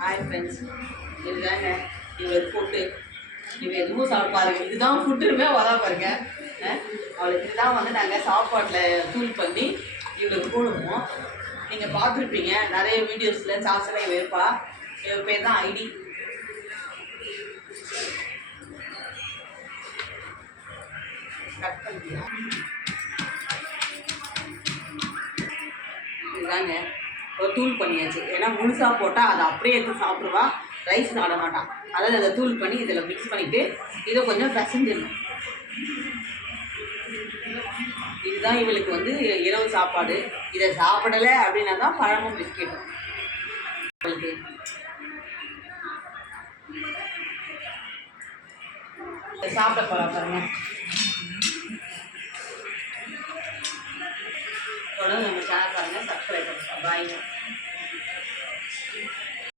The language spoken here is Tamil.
ஹாய் ஃப்ரெண்ட்ஸ், இதுதாங்க இவளுக்கு ஃபுட்டு. இவள் எதுவும் சாப்பிடுங்க, இதுதான் ஃபுட்டுமே வரா பாருங்க. அவளுக்கு இதுதான் வந்து நாங்கள் சாப்பாட்டில் தூள் பண்ணி இவளுக்கு போடுவோம். நீங்கள் பார்த்துருப்பீங்க நிறைய வீடியோஸில் சாசனை வைப்பா. இவள் பேர் தான் ஐடி. கட் பண்ணிக்கலாம். இதுதாங்க ஒரு தூள் பண்ணியாச்சு. ஏன்னா முழுசாக போட்டால் அதை அப்படியே எடுத்து சாப்பிடுவா, ரைஸ் சாப்பிட மாட்டான். அதாவது அதை தூள் பண்ணி இதில் மிக்ஸ் பண்ணிவிட்டு இதை கொஞ்சம் பிசைஞ்சிடணும். இதுதான் இவளுக்கு வந்து இரவு சாப்பாடு. இதை சாப்பிடலை அப்படின்னா தான் பழமும் பிஸ்கெட்டும் இவளுக்கு. சாப்பிட போகிறா பாருங்க. தொடர்ந்து நம்ம சேனல் பாருங்கள், சப்ஸ்கிரைப் பண்ணுங்கள். பாய்.